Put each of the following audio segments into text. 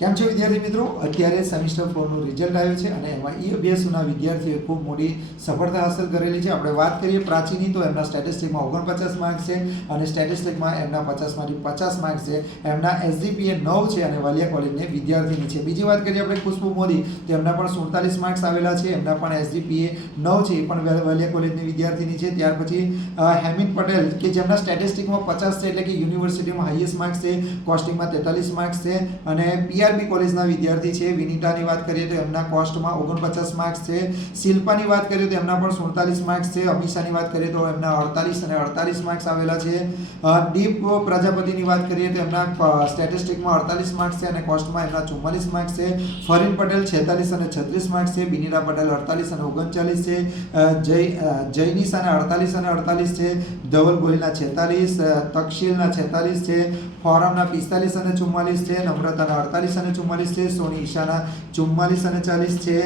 કેમ છો વિદ્યાર્થી મિત્રો? અત્યારે સેમિસ્ટર ફોરનું રિઝલ્ટ આવ્યું છે અને એમાં ઈ અભ્યાસના વિદ્યાર્થીઓએ ખૂબ મોટી સફળતા હાંસલ કરેલી છે. આપણે વાત કરીએ પ્રાચીની, તો એમના સ્ટેટિસ્ટિકમાં ઓગણપચાસ માર્ક્સ છે અને સ્ટેટિસ્ટિકમાં એમના પચાસમાંથી પચાસ માર્ક્સ છે. એમના એસજીપીએ નવ છે અને વાલિયા કોલેજની વિદ્યાર્થીની છે. બીજી વાત કરીએ આપણે ખુશ્બુ મોદી, તો એમના પણ સુડતાલીસ માર્ક્સ આવેલા છે. એમના પણ એસજીપીએ નવ છે, એ પણ વાલિયા કોલેજની વિદ્યાર્થીની છે. ત્યાર પછી હેમિદ પટેલ, કે જેમના સ્ટેટિસ્ટિકમાં પચાસ છે એટલે કે યુનિવર્સિટીમાં હાઈએસ્ટ માર્ક્સ છે કોસ્ટિંગમાં તેતાલીસ માર્ક્સ છે અને પીઆરબી કોલેજના વિદ્યાર્થી છે, વિનિતાની વાત કરીએ તો એમના કોસ્ટમાં ઓગણપચાસ માર્ક્સ છે, શિલ્પાની વાત કરીએ તો એમના પણ સુડતાલીસ માર્ક્સ છે, અમીષાની વાત કરીએ તો એમના અડતાલીસ અને અડતાલીસ માર્ક્સ આવેલા છે. દીપ પ્રજાપતિની વાત કરીએ તો એમના સ્ટેટિસ્ટિકમાં અડતાલીસ માર્ક્સ છે અને કોસ્ટમાં એમના ચુમ્માલીસ માર્ક્સ છે. ફરીન પટેલ છેતાલીસ અને છત્રીસ માર્ક્સ છે, બિનીરા પટેલ અડતાલીસ અને ઓગણચાલીસ છે. જય જયનીશ અને અડતાલીસ અને અડતાલીસ છે. ધવલ ગોહિલના છેતાલીસ તક્ષશીલના છેતાલીસ છે. ફોરમના પિસ્તાલીસ અને ચુમ્માલીસ છે. નમ્રતાના અડતાલીસ અને ચુમ્માલીસ છે, સોની ઈશાના ચુમ્માલીસ અને ચાલીસ છે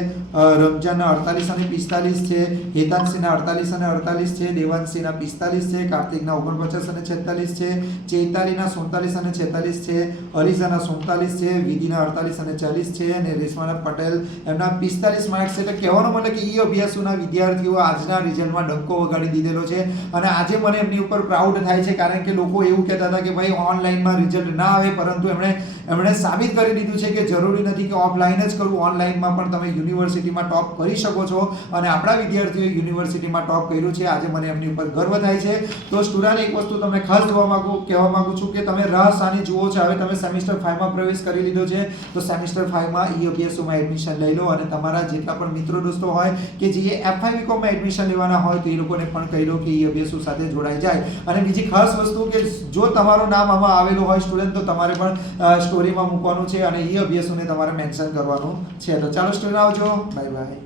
રમજાનના અડતાલીસ અને પિસ્તાલીસ છે હેતાંશીના અડતાલીસ અને અડતાલીસ છે, દેવાંશીના પિસ્તાલીસ છે, કાર્તિકના ઓગણપચાસ અને છેતાલીસ છે, ચેતાલીના સુડતાલીસ અને છેતાલીસ છે, અલીઝાના સુડતાલીસ છે, વિધિના અડતાલીસ અને ચાલીસ છે અને રેશમાના પટેલ એમના પિસ્તાલીસ માર્ક્સ છે. એટલે કહેવાનો મતલબ કે ઈ અભ્યાસોના વિદ્યાર્થીઓ આજના રિઝલ્ટમાં ડંકો વગાડી દીધેલો છે અને આજે મને એમની ઉપર પ્રાઉડ થાય છે કારણ કે લોકો એવું કહેતા હતા કે ભાઈ ઓનલાઈનમાં રિઝલ્ટ ના આવે, પરંતુ એમણે એમણે સાબિત કરી દીધું છે કે જરૂરી નથી કે ઓફલાઈન જ કરવું. ઓનલાઈનમાં પણ તમે યુનિવર્સિટીમાં ટોપ કરી શકો છો. અને આપણા વિદ્યાર્થીઓએ યુનિવર્સિટીમાં ટોપ કર્યું છે. આજે મને એમની ઉપર ગર્વ થાય છે. તો સ્ટુડન્ટ એક વસ્તુ તમને ખાસ જોવા માંગુ કહેવા માંગુ છું કે તમે રાહ સાની જુઓ છો. હવે તમે સેમિસ્ટર ફાઇવમાં પ્રવેશ કરી લીધો છે. તો સેમિસ્ટર ફાઇવમાં ઈ અભ્યાસોમાં એડમિશન લઈ લો. અને તમારા જેટલા પણ મિત્રો દોસ્તો હોય કે જે એફઆઈ બીકોમમાં એડમિશન લેવાના હોય, તો એ લોકોને પણ કહી દો કે ઈ અભ્યાસો સાથે જોડાઈ જાય. અને બીજી ખાસ વસ્તુ કે જો તમારું નામ આમાં આવેલું હોય સ્ટુડન્ટ તો તમારે પણ સ્ટોરીમાં મૂકવાનું છે. અને એ અભ્યાસોને તમારે મેન્શન કરવાનું છે. તો ચાલો સ્ટુડન્ટ આવજો. Bye bye